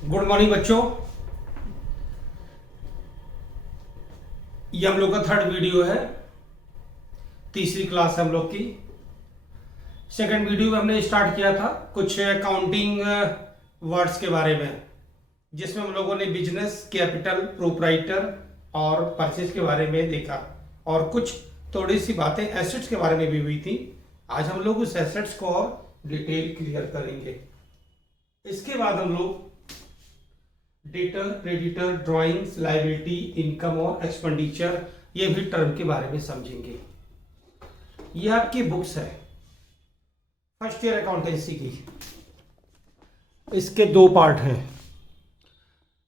Good morning बच्चों। ये हम लोग का थर्ड वीडियो है। तीसरी क्लास है हम लोग की। सेकंड वीडियो में हमने स्टार्ट किया था कुछ अकाउंटिंग वर्ड्स के बारे में, जिसमें हम लोगों ने बिजनेस, कैपिटल, प्रोप्राइटर और परचेज के बारे में देखा और कुछ थोड़ी सी बातें एसेट्स के बारे में भी हुई थी। आज हम लोग उस एसेट्स को और डिटेल क्लियर करेंगे। इसके बाद हम लोग debtor, creditor, drawings, liability, income और एक्सपेंडिचर ये भी टर्म के बारे में समझेंगे। ये आपकी बुक्स है फर्स्ट ईयर अकाउंटेंसी की। इसके दो पार्ट हैं।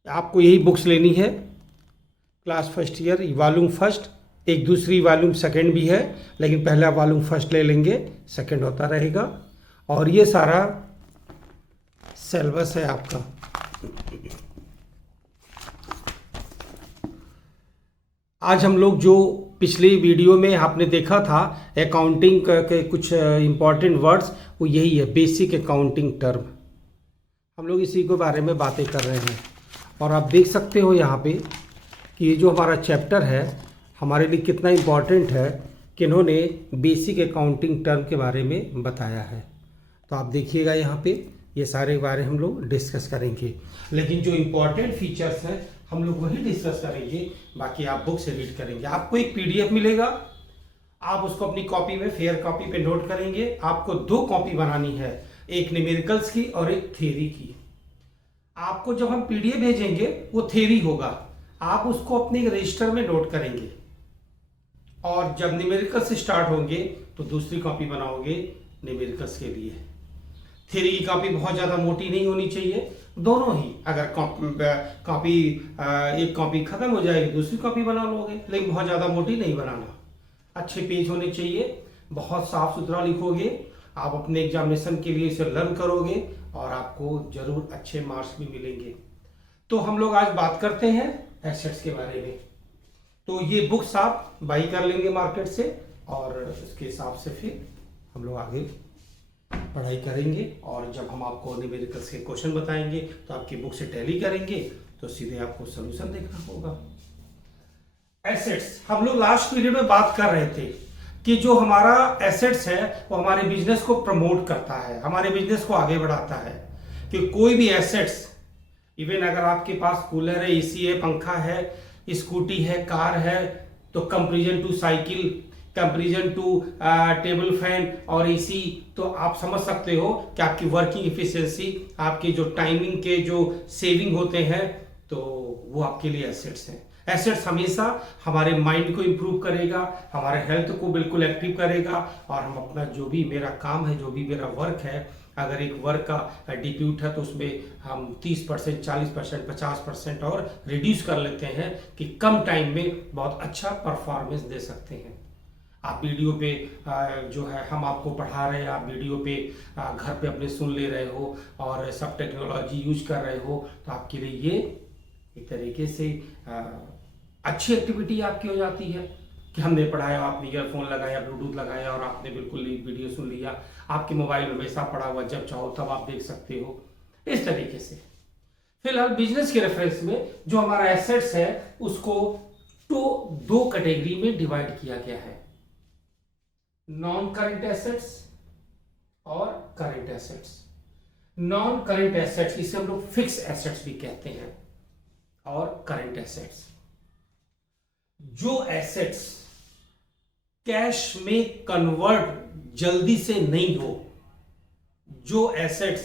आपको यही बुक्स लेनी है। Class first year volume first, एक दूसरी वॉल्यूम सेकंड भी है, लेकिन पहला वॉल्यूम फर्स्ट ले लेंगे, सेकंड होता रहेगा। और ये सारा सिलेबस है आपका। आज हम लोग जो पिछली वीडियो में आपने देखा था अकाउंटिंग के कुछ इम्पॉर्टेंट वर्ड्स, वो यही है, बेसिक अकाउंटिंग टर्म। हम लोग इसी के बारे में बातें कर रहे हैं। और आप देख सकते हो यहाँ पे कि ये जो हमारा चैप्टर है हमारे लिए कितना इम्पॉर्टेंट है कि इन्होंने बेसिक अकाउंटिंग टर्म के बारे में बताया है। तो आप देखिएगा यहाँ पे ये सारे बारे हम लोग डिस्कस करेंगे, लेकिन जो इम्पोर्टेंट फीचर्स हैं हम लोग वही डिस्कस करेंगे, बाकी आप बुक से रीड करेंगे। आपको एक पीडीएफ मिलेगा, आप उसको अपनी कॉपी में फेयर कॉपी पे नोट करेंगे। आपको दो कॉपी बनानी है, एक न्यूमेरिकल्स की और एक थ्योरी की। आपको जब हम पीडीएफ भेजेंगे वो थ्योरी होगा, आप उसको अपने रजिस्टर में नोट करेंगे। और जब न्यूमेरिकल्स स्टार्ट होंगे तो दूसरी कॉपी बनाओगे न्यूमेरिकल्स के लिए। थ्योरी की कॉपी बहुत ज़्यादा मोटी नहीं होनी चाहिए, दोनों ही। अगर कॉपी एक कॉपी खत्म हो जाएगी दूसरी कॉपी बना लोगे, लेकिन बहुत ज़्यादा मोटी नहीं बनाना। अच्छे पेज होने चाहिए, बहुत साफ सुथरा लिखोगे, आप अपने एग्जामिनेशन के लिए इसे लर्न करोगे और आपको जरूर अच्छे मार्क्स भी मिलेंगे। तो हम लोग आज बात करते हैं एसेट्स के बारे में। तो ये बुक्स आप बाई कर लेंगे मार्केट से और उसके हिसाब से फिर हम लोग आगे पढ़ाई करेंगे। और जब हम आपको न्यूमेरिकल्स के क्वेश्चन बताएंगे तो आपकी बुक से टैली करेंगे तो सीधे आपको सॉल्यूशन देखना होगा। एसेट्स, हम लोग लास्ट पीरियड में बात कर रहे थे कि जो हमारा एसेट्स है वो हमारे बिजनेस को प्रमोट करता है, हमारे बिजनेस को आगे बढ़ाता है। कि कोई भी एसेट्स, इवन अगर आपके पास कूलर है, एसी है, पंखा है, स्कूटी है, कार है, तो comparison to cycle, comparison to table fan और एसी, तो आप समझ सकते हो कि आपकी वर्किंग इफिशिएंसी, आपके जो टाइमिंग के जो सेविंग होते हैं, तो वो आपके लिए एसेट्स हैं। एसेट्स हमेशा हमारे माइंड को इंप्रूव करेगा, हमारे हेल्थ को बिल्कुल एक्टिव करेगा, और हम अपना जो भी मेरा काम है, जो भी मेरा वर्क है, अगर एक वर्क का डिप्यूट है तो उसमें हम 30%, 40%, 50% और रिड्यूस कर लेते हैं कि कम टाइम में बहुत अच्छा परफॉर्मेंस दे सकते हैं। आप वीडियो पे जो है हम आपको पढ़ा रहे हैं, आप वीडियो पे घर पे अपने सुन ले रहे हो और सब टेक्नोलॉजी यूज कर रहे हो, तो आपके लिए ये एक तरीके से अच्छी एक्टिविटी आपकी हो जाती है कि हमने पढ़ाया, आपने ईयरफोन लगाया, ब्लूटूथ लगाया और आपने बिल्कुल वीडियो सुन लिया। आपके मोबाइल में वैसा पड़ा हुआ, जब चाहो तब आप देख सकते हो, इस तरीके से। फिलहाल बिजनेस के रेफरेंस में जो हमारा एसेट्स है उसको तो दो कैटेगरी में डिवाइड किया गया है, नॉन करंट एसेट्स और current assets. Non current assets इसे हम लोग फिक्स एसेट्स भी कहते हैं, और करंट एसेट्स जो एसेट्स कैश में कन्वर्ट जल्दी से नहीं हो, जो एसेट्स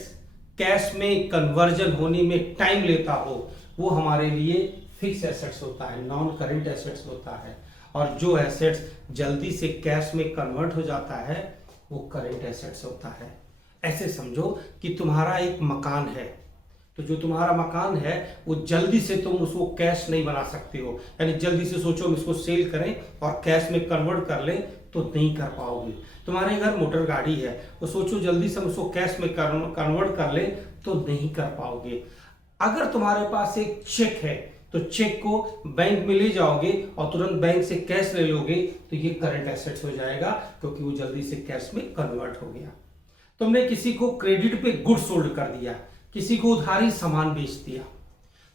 कैश में कन्वर्जन होने में टाइम लेता हो, वो हमारे लिए फिक्स एसेट्स होता है, नॉन करंट एसेट्स होता है। और जो एसेट्स जल्दी से कैश में कन्वर्ट हो जाता है वो करंट एसेट्स होता है। ऐसे समझो कि तुम्हारा एक मकान है, तो जो तुम्हारा मकान है वो जल्दी से तुम उसको कैश नहीं बना सकते हो, यानी जल्दी से सोचो हम इसको सेल करें और कैश में कन्वर्ट कर लें तो नहीं कर पाओगे। तुम्हारे घर मोटर गाड़ी है, वो सोचो जल्दी से हम उसको कैश में कन्वर्ट कर लें तो नहीं कर पाओगे। अगर तुम्हारे पास एक चेक है तो चेक को बैंक में ले जाओगे और तुरंत बैंक से कैश ले लोगे तो ये करंट एसेट्स हो जाएगा, क्योंकि वो जल्दी से कैश में कन्वर्ट हो गया। तुमने किसी को क्रेडिट पे गुड्स सोल्ड कर दिया, किसी को उधारी सामान बेच दिया,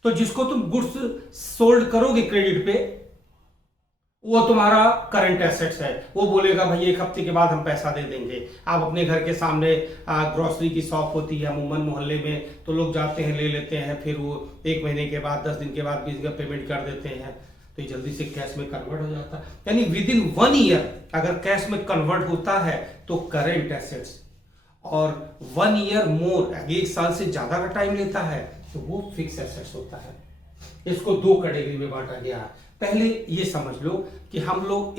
तो जिसको तुम गुड्स सोल्ड करोगे क्रेडिट पे, वो तुम्हारा करंट एसेट्स है। वो बोलेगा भाई 1 हफ्ते के बाद हम पैसा दे देंगे। आप अपने घर के सामने ग्रोसरी की शॉप होती है अमूमन मोहल्ले में, तो लोग जाते हैं ले लेते हैं, फिर वो 1 महीने के बाद 10 दिन के बाद 20 का पेमेंट कर देते हैं, तो ये जल्दी से कैश में कन्वर्ट हो जाता है। यानी विद इन 1 ईयर अगर कैश में कन्वर्ट होता है तो करंट एसेट्स, और 1 ईयर मोर 1 साल से ज्यादा का टाइम लेता है तो वो फिक्स एसेट्स होता है। इसको 2 कैटेगरी में बांटा गया है। पहले ये समझ लो कि हम लोग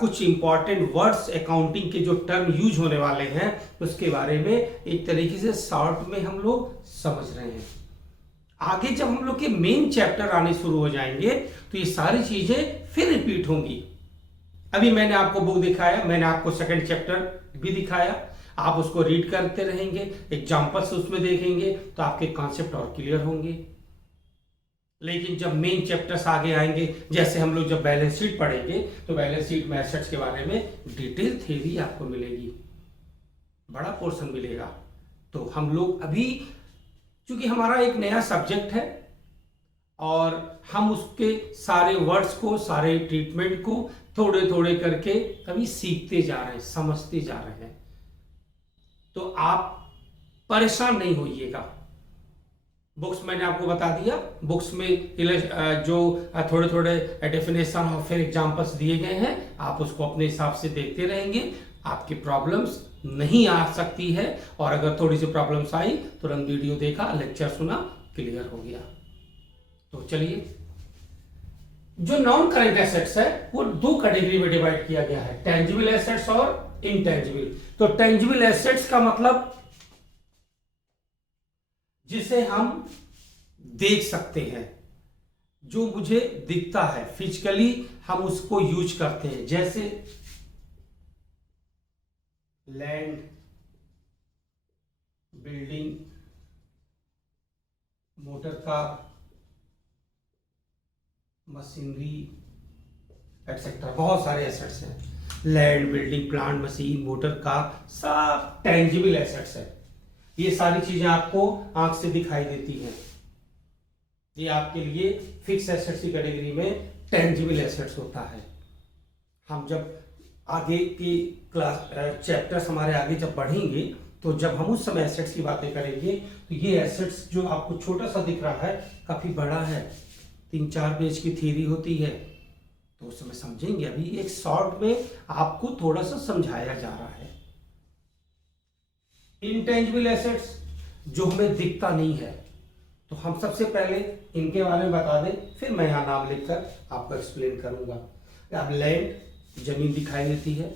कुछ इंपॉर्टेंट वर्ड्स अकाउंटिंग के जो टर्म यूज होने वाले हैं उसके बारे में एक तरीके से शॉर्ट में हम लोग समझ रहे हैं। आगे जब हम लोग के मेन चैप्टर आने शुरू हो जाएंगे तो ये सारी चीजें फिर रिपीट होंगी। अभी मैंने आपको बुक दिखाया, मैंने आपको सेकंड चैप्टर भी दिखाया, आप उसको रीड करते रहेंगे, एग्जाम्पल्स उसमें देखेंगे तो आपके कॉन्सेप्ट और क्लियर होंगे। लेकिन जब मेन चैप्टर्स आगे आएंगे, जैसे हम लोग जब बैलेंस शीट पढ़ेंगे तो बैलेंस शीट में एसेट्स के बारे में डिटेल थ्योरी आपको मिलेगी, बड़ा पोर्शन मिलेगा। तो हम लोग अभी चूंकि हमारा एक नया सब्जेक्ट है और हम उसके सारे वर्ड्स को, सारे ट्रीटमेंट को थोड़े थोड़े करके अभी सीखते जा रहे हैं, समझते जा रहे हैं, तो आप परेशान नहीं होइएगा। बुक्स मैंने आपको बता दिया, बुक्स में जो थोड़े थोड़े डेफिनेशन और फिर एग्जांपल्स दिए गए हैं, आप उसको अपने हिसाब से देखते रहेंगे, आपकी प्रॉब्लम्स नहीं आ सकती है। और अगर थोड़ी सी प्रॉब्लम्स आई तुरंत वीडियो देखा, लेक्चर सुना, क्लियर हो गया। तो चलिए, जो नॉन करंट एसेट्स है वो 2 कैटेगरी में डिवाइड किया गया है, टेंजिबल एसेट्स और इनटेंजिबल। तो टेंजिबल एसेट्स का मतलब जिसे हम देख सकते हैं, जो मुझे दिखता है फिजिकली, हम उसको यूज करते हैं, जैसे land, building, motor car, machinery etcetera. बहुत सारे एसेट्स हैं, land, building, plant, machine, motor car, सब टेंजिबल एसेट्स है। ये सारी चीजें आपको आंख से दिखाई देती हैं, ये आपके लिए फिक्स एसेट्स की कैटेगरी में टेंजिबल एसेट्स होता है। हम जब आगे की क्लास चैप्टर्स हमारे आगे जब बढ़ेंगे तो जब हम उस समय एसेट्स की बातें करेंगे तो ये एसेट्स जो आपको छोटा सा दिख रहा है काफी बड़ा है, 3-4 पेज की थ्योरी होती है, तो उस समय समझेंगे। अभी एक शॉर्ट में आपको थोड़ा सा समझाया जा रहा है। इनटेंजिबल एसेट्स जो हमें दिखता नहीं है, तो हम सबसे पहले इनके बारे में बता दें, फिर मैं यहाँ नाम लिखकर आपको एक्सप्लेन करूंगा। अब लैंड, जमीन दिखाई देती है,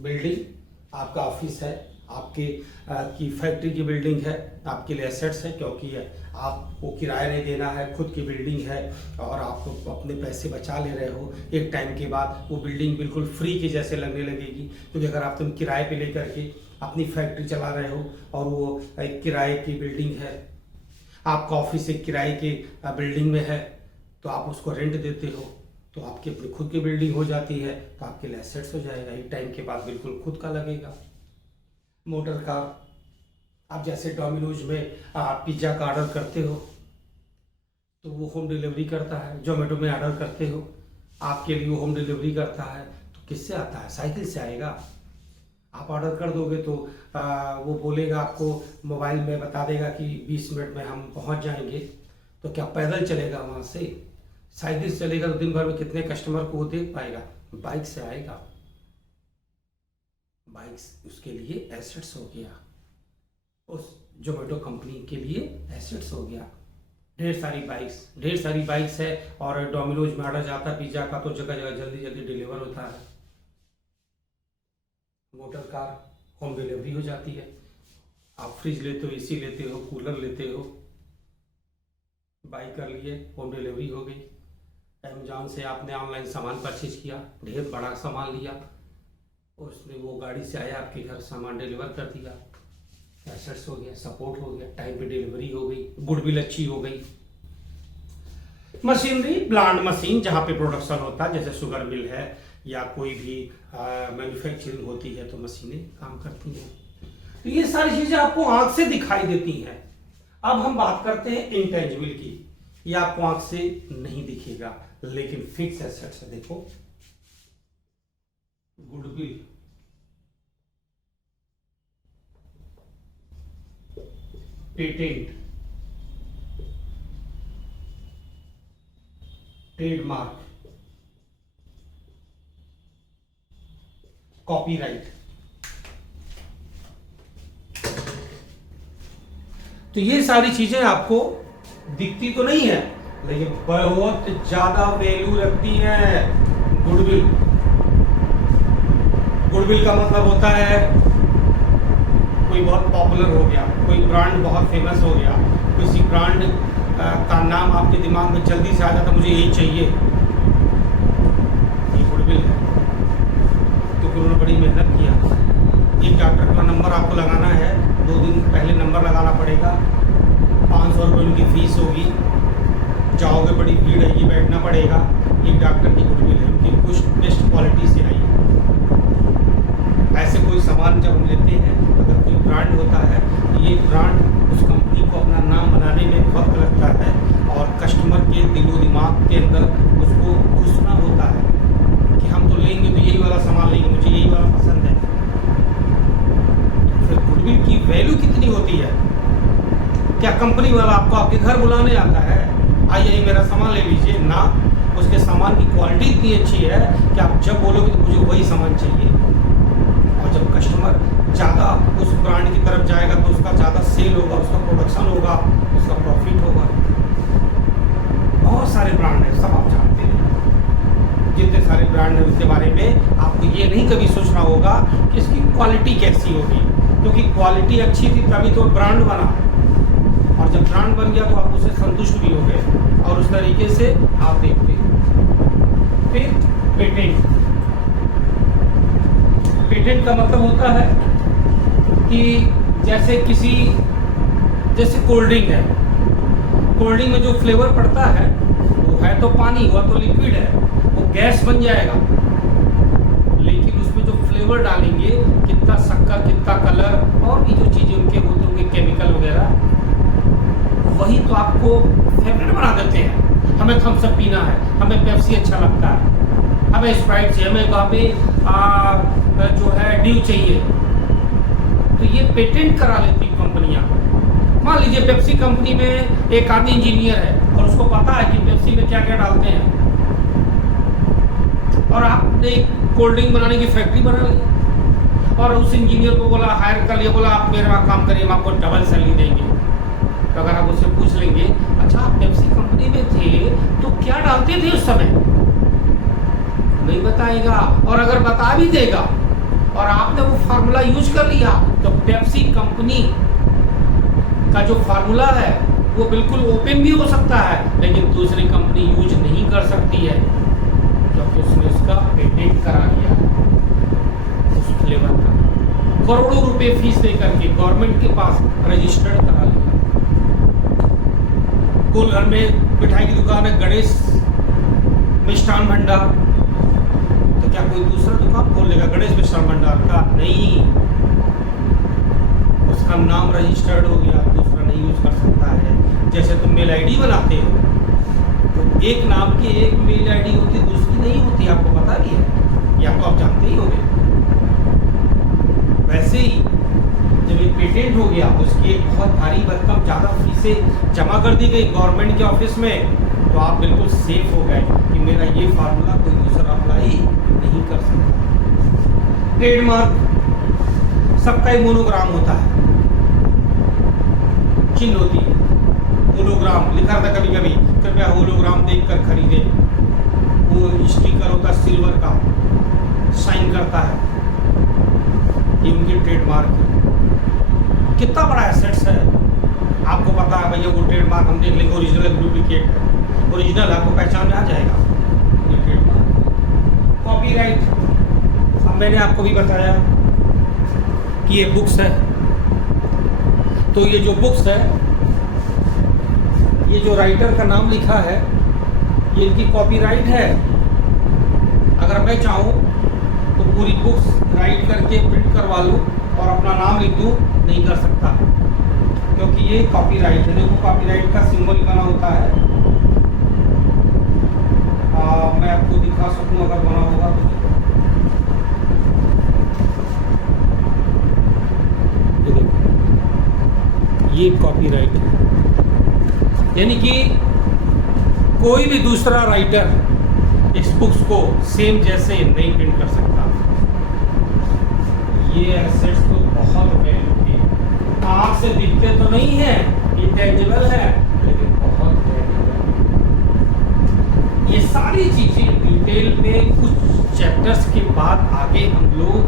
बिल्डिंग आपका ऑफिस है, आपके की फैक्ट्री की बिल्डिंग है, आपके लिए एसेट्स है, क्योंकि आपको किराया नहीं देना है, खुद की बिल्डिंग है और आप अपने पैसे बचा ले रहे हो। एक टाइम के बाद वो बिल्डिंग बिल्कुल फ्री के जैसे लगने लगेगी, क्योंकि अगर आप तुम किराए पे लेकर के अपनी फैक्ट्री चला रहे हो और वो एक किराए की बिल्डिंग है, आपका ऑफिस एक किराए की बिल्डिंग में है, तो आप उसको रेंट देते हो, तो आपकी अपनी खुद की बिल्डिंग हो जाती है, तो आपके लिए एसेट्स हो जाएगा, एक टाइम के बाद बिल्कुल खुद का लगेगा। मोटर कार, आप जैसे डोमिनोज में आप पिज्ज़ा का ऑर्डर करते हो तो वो होम डिलीवरी करता है, जोमेटो में ऑर्डर करते हो आपके लिए वो होम डिलीवरी करता है, तो किससे आता है? साइकिल से आएगा। आप ऑर्डर कर दोगे तो वो बोलेगा आपको, मोबाइल में बता देगा कि 20 मिनट में हम पहुंच जाएंगे, तो क्या पैदल चलेगा वहाँ से? साइकिल से चलेगा तो दिन भर में कितने कस्टमर को वो देख पाएगा? बाइक से आएगा। बाइक उसके लिए एसेट्स हो गया, उस जोमेटो कंपनी के लिए एसेट्स हो गया। ढेर सारी बाइक्स है और डोमिनोज में ऑर्डर जाता है पिज्ज़ा का, तो जगह जगह जल्दी जल्दी डिलीवर होता है। मोटर कार होम डिलीवरी हो जाती है, आप फ्रिज लेते हो, एसी लेते हो, कूलर लेते हो, बाई कर लिए, होम डिलीवरी हो गई। अमेजॉन से आपने ऑनलाइन सामान परचेज किया, ढेर बड़ा सामान लिया, उसने वो गाड़ी से आया आपके घर, सामान डिलीवर कर दिया, एसेट्स हो गया, सपोर्ट हो गया, टाइम पे डिलीवरी हो गई, गुडविल अच्छी हो गई। मशीनरी, प्लांट मशीन जहाँ पे प्रोडक्शन होता है, जैसे शुगर मिल है या कोई भी मैन्युफैक्चरिंग होती है, तो मशीनें काम करती हैं। तो ये सारी चीजें आपको आंख से दिखाई देती हैं, अब हम बात करते हैं इंटेंजिबल की। ये आपको आंख से नहीं दिखेगा, लेकिन फिक्स एसेट्स है। देखो, गुडविल, पेटेंट, ट्रेडमार्क, कॉपीराइट। तो ये सारी चीजें आपको दिखती तो नहीं है, लेकिन बहुत ज्यादा वैल्यू रखती है। गुडविल, गुडविल का मतलब होता है कोई बहुत पॉपुलर हो गया, कोई ब्रांड बहुत फेमस हो गया, किसी ब्रांड का नाम आपके दिमाग में जल्दी से आ जाता, मुझे यही चाहिए, ये गुडविल है। तो उन्होंने बड़ी मेहनत किया। एक डॉक्टर का नंबर आपको लगाना है, 2 दिन पहले नंबर लगाना पड़ेगा, 500 रुपये उनकी फीस होगी, जाओगे, बड़ी भीड़ है, ये बैठना पड़ेगा। एक डॉक्टर की गुडविल है, उनकी कुछ बेस्ट क्वालिटी से आई है। ऐसे कोई सामान जब हम लेते हैं, अगर कोई ब्रांड होता है, तो ये ब्रांड उस कंपनी को अपना नाम बनाने में वक्त लगता है और कस्टमर के दिलो दिमाग के अंदर उसको घुसना होता है कि हम तो लेंगे तो यही वाला सामान लेंगे, मुझे यही वाला पसंद है। फिर गुडविल की वैल्यू कितनी होती है? क्या कंपनी वाला आपको आपके घर बुलाने आता है, आइए मेरा सामान ले लीजिए? ना, उसके सामान की क्वालिटी इतनी अच्छी है कि आप जब बोलोगे तो मुझे वही सामान चाहिए। और जब कस्टमर ज़्यादा उस ब्रांड की तरफ जाएगा तो उसका ज़्यादा सेल होगा, उसका प्रोडक्शन होगा, उसका प्रॉफिट होगा। बहुत सारे ब्रांड हैं, सब आप जानते हैं। जितने सारे ब्रांड हैं उसके बारे में आपको ये नहीं कभी सोचना होगा कि इसकी क्वालिटी कैसी होगी, क्योंकि क्वालिटी अच्छी थी तभी तो ब्रांड बना, और जब ब्रांड बन गया तो आप उससे संतुष्ट भी हो गए और उस तरीके से आप देखते हैं। फिर पेटेंट, पेटेंट का मतलब होता है कि जैसे कोल्ड ड्रिंक है, कोल्ड ड्रिंक में जो फ्लेवर पड़ता है वो है तो पानी, वो तो लिक्विड है, वो गैस बन जाएगा, लेकिन उसमें जो फ्लेवर डालेंगे, कितना शक्कर, कितना कलर और भी जो चीज़ें उनके होते होंगे, केमिकल वगैरह, वही तो आपको फेवरेट बना देते हैं। हमें थम्स अप पीना है, हमें पेप्सी अच्छा लगता है, हमें स्प्राइट चाहिए, हमें वहाँ पे जो है ड्यू चाहिए। तो ये पेटेंट करा लेती कंपनियां। मान लीजिए पेप्सी कंपनी में एक आदमी इंजीनियर है और उसको पता है कि पेप्सी में क्या क्या डालते हैं, और आपने एक कोल्ड ड्रिंक बनाने की फैक्ट्री बना ली और उस इंजीनियर को बोला, हायर कर लिया, बोला आप मेरे वहाँ काम करिए, हम आपको डबल सैलरी देंगे। तो अगर आप उससे पूछ लेंगे, अच्छा आप पेप्सी कंपनी में थे तो क्या डालते थे उस समय, नहीं बताएगा, और अगर बता भी देगा और आपने वो फार्मूला यूज कर लिया तो पेप्सी कंपनी का जो फार्मूला है वो बिल्कुल ओपन भी हो सकता है, लेकिन दूसरी कंपनी यूज नहीं कर सकती है, क्योंकि उसने उसका पेटेंट करा लिया उस फ्लेवर का। करोड़ों रुपए फीस दे करके गवर्नमेंट के पास रजिस्टर्ड करा लिया। कोल घर में मिठाई की दुकान है, गणेश मिष्ठान भंडार, तो क्या कोई दूसरा दुकान खोल लेगा गणेश मिष्ठान भंडार का? नहीं, उसका नाम रजिस्टर्ड हो गया, दूसरा नहीं यूज कर सकता है। जैसे तुम मेल आईडी बनाते हो तो एक नाम की एक मेल आईडी होती, दूसरी नहीं होती, आपको पता भी है, या तो आप जानते ही होंगे। वैसे ही जब ये पेटेंट हो गया, उसकी एक बहुत भारी भरकम ज़्यादा फीसें जमा कर दी गई गवर्नमेंट के ऑफिस में, तो आप बिल्कुल सेफ हो गए कि मेरा ये फार्मूला कोई दूसरा अप्लाई नहीं कर सकता। ट्रेडमार्क, सबका एक मोनोग्राम होता है, चिन्ह होती है, होलोग्राम लिखा था कभी कभी, कृपया होलोग्राम देखकर खरीदे। वो स्टिकर होता है सिल्वर का, साइन करता है, ये उनकी ट्रेडमार्क है। कितना बड़ा एसेट्स है आपको पता है भैया, वो ट्रेडमार्क हम देख लेंगे, ओरिजिनल डुप्लीकेट है, ओरिजिनल आपको पहचान में आ जाएगा ये ट्रेडमार्क। कॉपीराइट, अब मैंने आपको भी बताया कि ये बुक्स है, तो ये जो बुक्स है, ये जो राइटर का नाम लिखा है, ये इनकी कॉपीराइट है। अगर मैं चाहूँ तो पूरी बुक्स राइट करके प्रिंट करवा लूँ और अपना नाम लिख दूँ, नहीं कर सकता, क्योंकि ये कॉपीराइट है। देखो कॉपीराइट का सिंबल बना होता है। मैं आपको दिखा सकूं अगर बना होगा तो। ये देखो, ये कॉपीराइट है, यानी कि कोई भी दूसरा राइटर इस बुक्स को सेम जैसे नहीं प्रिंट कर सकता। ये एसेट्स तो बहुत वैल्यू के, आँख से दिखते तो नहीं है, इंटेंजिबल है, लेकिन बहुत वैल्यूएबल। ये सारी चीजें डिटेल में कुछ चैप्टर्स के बाद आगे हम लोग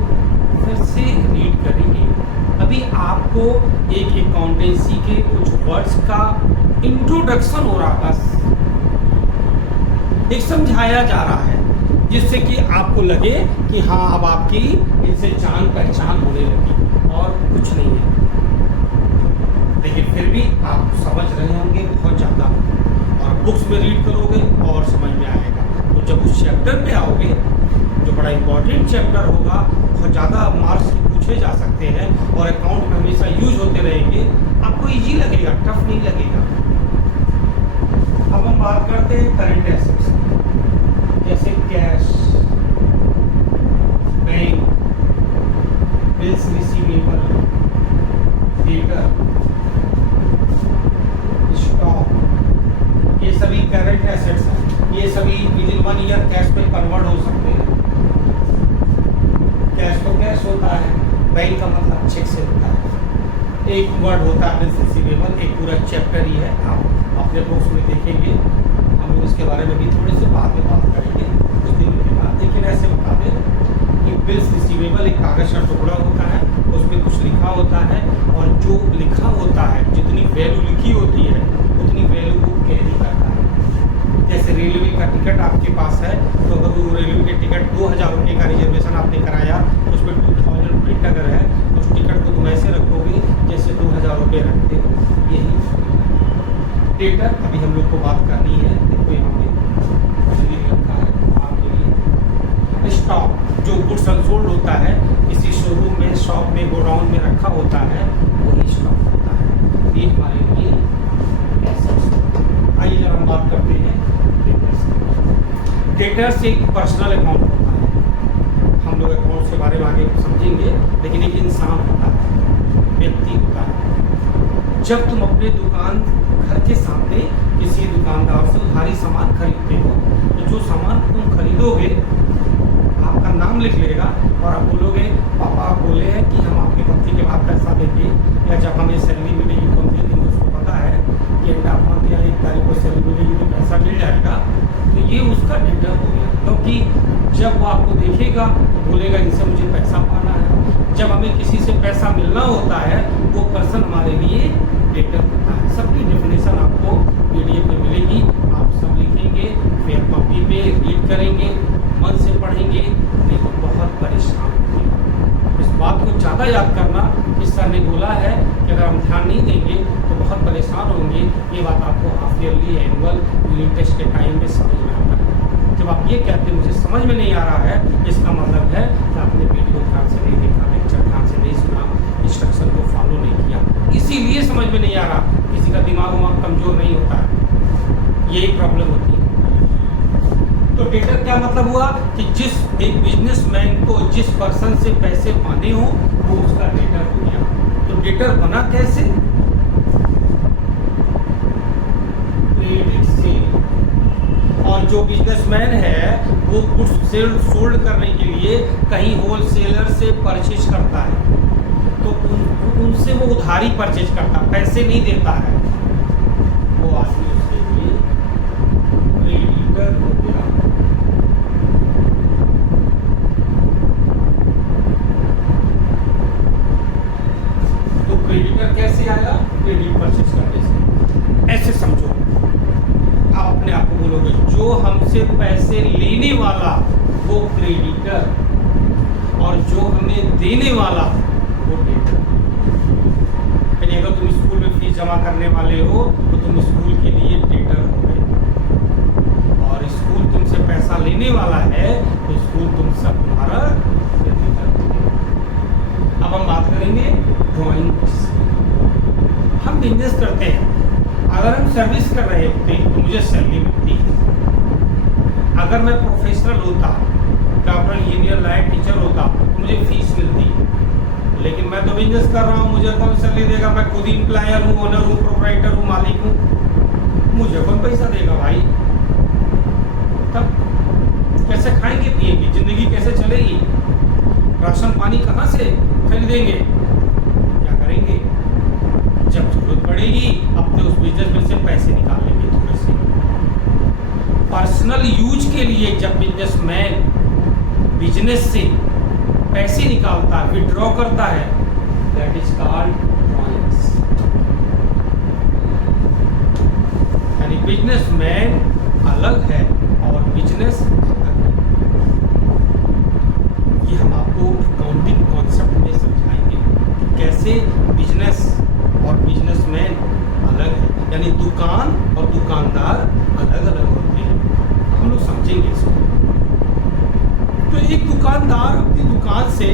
फिर से रीड करेंगे। अभी आपको एक अकाउंटेंसी के कुछ वर्ड्स का इंट्रोडक्शन हो रहा, बस एक समझाया जा रहा है, जिससे कि आपको लगे कि हाँ अब आपकी इनसे जान पहचान होने लगी, और कुछ नहीं है। लेकिन फिर भी आप समझ रहे होंगे बहुत ज़्यादा, और बुक्स में रीड करोगे और समझ में आएगा। तो जब उस चैप्टर पे आओगे, जो बड़ा इंपॉर्टेंट चैप्टर होगा, बहुत ज़्यादा मार्क्स पूछे जा सकते हैं और अकाउंट में हमेशा यूज होते रहेंगे, आपको इजी लगेगा, टफ नहीं लगेगा। अब हम बात करते हैं करंट एसेट्स, जैसे cash, bank, bills receivable, debtor, stock, ये सभी करंट एसेट्स हैं। ये सभी विद इन 1 ईयर कैश में कन्वर्ट हो सकते हैं। कैश तो कैश होता है, बैंक का मतलब चेक से होता है। एक वर्ड होता है बिल्स रिसीवेबल, एक पूरा चैप्टर ही है, आप अपने बुक्स में देखेंगे। हम लोग इसके बारे में भी थोड़े से बाद में बात करेंगे कुछ दिनों के बाद, लेकिन ऐसे बता दें कि बिल्स रिसीवेबल एक कागज़ का टुकड़ा होता है, उसमें कुछ लिखा होता है, और जो लिखा होता है, जितनी वैल्यू लिखी होती है उतनी वैल्यू को कैरी करता है। जैसे रेलवे का टिकट आपके पास है, तो अगर वो रेलवे के टिकट 2000 रुपये का रिजर्वेशन आपने कराया, तो उसमें 2000 प्रिंट अगर है, तो उस टिकट को तुम ऐसे रखोगे जैसे 2000 रुपये रखते हो। यही डेटर अभी हम लोग को बात करनी है। देखो यहाँ पे कुछ लिख रखा है आपके लिए। स्टॉक जो गुड्स अनसोल्ड होता है, किसी शोरूम में, शॉप में, गोडाउन में रखा होता है, वही स्टॉक होता है। ये हमारे लिए एसेट्स। आइए जब हम बात करते हैं डेटर्स, एक पर्सनल अकाउंट होता है। हम लोग अकाउंट्स के बारे में आगे समझेंगे, लेकिन एक इंसान होता है, व्यक्ति होता है। जब तुम अपने दुकान घर के सामने किसी दुकानदार से उधारी सामान खरीदते हो, तो जो सामान तुम खरीदोगे आपका नाम लिख लेगा, और आप बोलोगे पापा आप बोले हैं कि हम आपके हफ्ते के बाद पैसा देंगे, या जब हमें सैलरी मिलेगी तो हम दे देंगे। उसको पता है कि एंड ऑफ मंथ या 1 तारीख को सैलरी मिलेगी तो पैसा मिल जाएगा। तो ये उसका डेटर हो गया, क्योंकि जब वो आपको देखेगा बोलेगा इनसे मुझे पैसा पाना है। जब हमें किसी से पैसा मिलना होता है, वो पर्सन हमारे लिए डेटर होता है। सबकी डेफिनेशन आपको पीडीएफ में मिलेगी, आप सब लिखेंगे, फिर कॉपी पे रीड करेंगे, मन से पढ़ेंगे, नहीं तो बहुत परेशान होंगे। इस बात को ज़्यादा याद करना, इस सर ने बोला है कि अगर हम ध्यान नहीं देंगे तो बहुत परेशान होंगे। ये बात आपको half yearly, annual, unit test के टाइम में समझ में आता है। जब आप ये कहते हैं मुझे समझ में नहीं आ रहा है, इसका मतलब है कि आपने वीडियो ध्यान से नहीं देखा, लेक्चर ध्यान से नहीं सुना, इंस्ट्रक्शन को फॉलो नहीं किया, इसीलिए समझ में नहीं आ रहा। किसी का दिमाग कमज़ोर नहीं होता है, यही प्रॉब्लम होती है। तो डेटर क्या मतलब हुआ कि जिस एक बिजनेसमैन को जिस पर्सन से पैसे पाने हो, वो उसका डेटर हो गया। तो डेटर बना कैसे? क्रेडिट से। और जो बिजनेसमैन है वो गुड्स सोल्ड करने के लिए कहीं होलसेलर से परचेज करता है, तो उनसे वो उधारी परचेज करता, पैसे नहीं देता है, वो आदमी उसके लिए क्रेडिटर हो गया। तो क्रेडिटर कैसे आया? क्रेडिट परचेज करने से। ऐसे समझो, आप अपने आप को बोलोगे जो हमसे पैसे लेने वाला वो क्रेडिटर, और जो हमें देने वाला वो डेटर। यानी अगर तुम स्कूल में फीस जमा करने वाले हो तो तुम स्कूल के लिए डेटर हो गए, और स्कूल तुमसे पैसा लेने वाला है तो स्कूल तुमसे तुम्हारा क्रेडिटर हो गया। अब हम बात करेंगे ड्राइंग। हम हम बिजनेस करते हैं, अगर हम सर्विस कर रहे होते तो मुझे सैलरी मिलती है। अगर मैं प्रोफेशनल होता, डॉक्टर, इंजीनियर, लाइट टीचर होता तो मुझे फीस मिलती। लेकिन मैं तो बिजनेस कर रहा हूँ, मुझे कौन सैलरी देगा? मैं खुद ही एम्प्लॉयर हूँ, ओनर हूँ, प्रोप्राइटर हूँ, मालिक हूँ, मुझे कौन पैसा देगा भाई? तब कैसे खाएंगे पिएंगे, जिंदगी कैसे चलेगी? राशन पानी कहाँ से खरीदेंगे? क्या करेंगे? जब जरूरत पड़ेगी अपने उस बिजनेस में से पैसे निकाल लेंगे थोड़े से। पर्सनल यूज के लिए जब बिजनेसमैन बिजनेस से पैसे निकालता है, विड्रॉ करता है, दैट इज कॉल्ड ड्रॉइंग्स। यानी बिजनेसमैन अलग है और बिजनेस अलग है। ये हम आपको अकाउंटिंग कॉन्सेप्ट में समझाएंगे कि कैसे बिजनेस और बिजनेसमैन अलग है, यानी दुकान और दुकानदार अलग अलग होते हैं। हम लोग समझेंगे इसको। तो एक दुकानदार अपनी दुकान से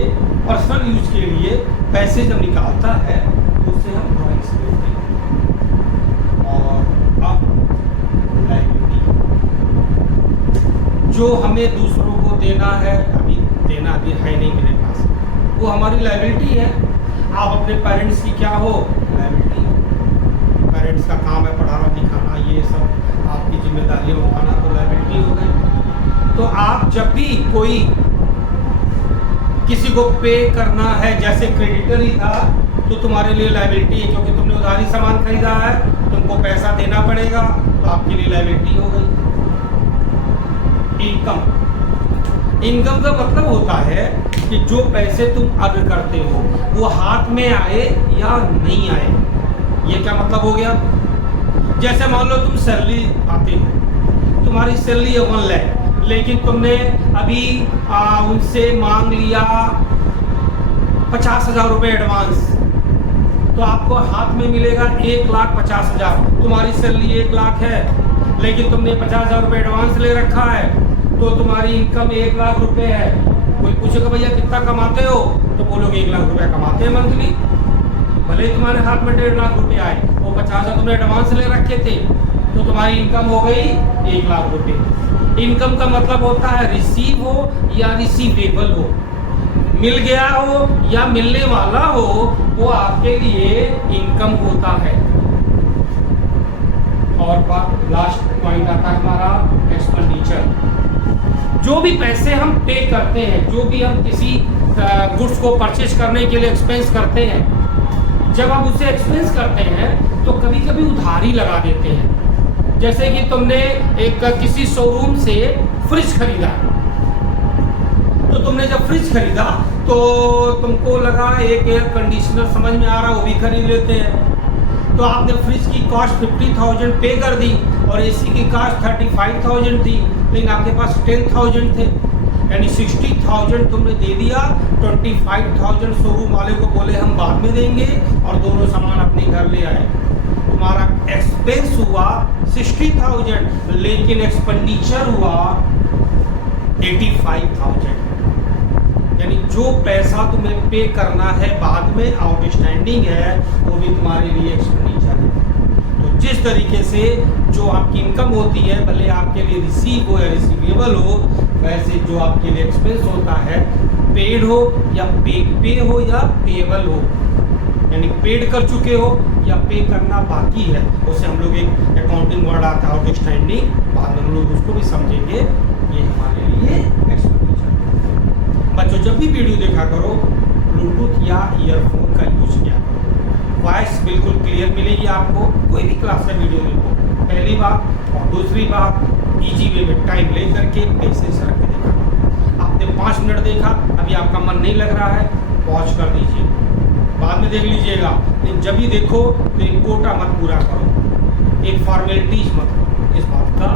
पर्सनल यूज के लिए पैसे जब निकालता है तो उसे हम ड्रॉइंग्स बोलते हैं। और अब लायबिलिटी, जो हमें दूसरों को देना है, अभी है नहीं मेरे पास, वो हमारी लायबिलिटी है। आप अपने पेरेंट्स की क्या हो? लायबिलिटी। पेरेंट्स का काम है पढ़ाना लिखाना, ये सब आपकी जिम्मेदारियां उठाना, तो लायबिलिटी हो गई। तो आप जब भी कोई किसी को पे करना है, जैसे क्रेडिटर ही था, तो तुम्हारे लिए लायबिलिटी है, क्योंकि तुमने उधारी सामान खरीदा है, तुमको पैसा देना पड़ेगा, तो आपके लिए लायबिलिटी हो गई। इनकम का मतलब होता है कि जो पैसे तुम अर्न करते हो वो हाथ में आए या नहीं आए। ये क्या मतलब हो गया? जैसे मान लो तुम सैलरी पाते हो, तुम्हारी सैलरी है 1 लाख, लेकिन तुमने अभी उनसे मांग लिया 50,000 रुपये एडवांस, तो आपको हाथ में मिलेगा 1,50,000। तुम्हारी सैलरी 1 लाख है, लेकिन तुमने 50,000 रुपये एडवांस ले रखा है, तो तुम्हारी इनकम 1 लाख रुपए है। कोई पूछेगा भैया कितना कमाते हो, तो बोलोगे 1 लाख रुपया कमाते हैं मंथली। भले तुम्हारे हाथ में 1.5 लाख रुपए आए, वो 50,000 तुमने एडवांस ले रखे थे, तो तुम्हारी इनकम हो गई 1 लाख रुपए। इनकम का मतलब होता है रिसीव हो या रिसीवेबल हो, मिल गया हो या मिलने वाला हो, वो आपके लिए इनकम होता है। और लास्ट पॉइंट आता है हमारा एक्सपेंडिचर। जो भी पैसे हम पे करते हैं, जो भी हम किसी गुड्स को परचेज करने के लिए एक्सपेंस करते हैं, जब हम उसे एक्सपेंस करते हैं तो कभी कभी उधारी लगा देते हैं। जैसे कि तुमने किसी शोरूम से फ्रिज खरीदा, तो तुमने जब फ्रिज खरीदा तो तुमको लगा एक एयर कंडीशनर समझ में आ रहा, वो भी खरीद लेते हैं। तो आपने फ्रिज की कॉस्ट 50,000 पे कर दी और एसी की कॉस्ट 35,000 थी, लेकिन आपके पास 10,000 थे, यानी 60,000 तुमने दे दिया। 25,000 शोरूम वाले को बोले हम बाद में देंगे, और दोनों सामान अपने घर ले आए। तुम्हारा एक्सपेंस हुआ 60,000, लेकिन एक्सपेंडिचर हुआ 85,000। यानी जो पैसा तुम्हें पे करना है बाद में, आउटस्टैंडिंग है, वो भी तुम्हारे लिए एक्सपेंडिचर है। तो जिस तरीके से जो आपकी इनकम होती है, भले आपके लिए रिसीव हो या रिसीवेबल हो, वैसे जो आपके लिए एक्सपेंस होता है, पेड हो या पे हो या पेएबल हो, यानी पेड कर चुके हो या पे करना बाकी है, उसे हम लोग एक अकाउंटिंग वर्ड आता है आउटस्टैंडिंग, बाद में हम लोग उसको भी समझेंगे। ये हमारे लिए एक्सपेंडिचर। बच्चों जब भी वीडियो देखा करो, ब्लूटूथ या ईयरफोन का यूज किया करो, वॉइस बिल्कुल क्लियर मिलेगी आपको। कोई भी क्लास का वीडियो देखो, पहली बात, और दूसरी बात, इजी वे में टाइम ले करके पेशेंस रख के देखा। आपने 5 मिनट देखा, अभी आपका मन नहीं लग रहा है, पॉज कर दीजिए, बाद में देख लीजिएगा। लेकिन जब भी देखो तो एक कोटा मत पूरा करो, एक फॉर्मेलिटीज मत करो, इस बात का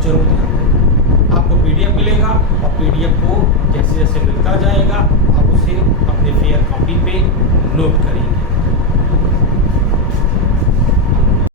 जरूर ध्यान रखें। आपको पीडीएफ मिलेगा, और पीडीएफ को जैसे जैसे मिलता जाएगा आप उसे अपने फेयर कॉपी पे नोट करेंगे।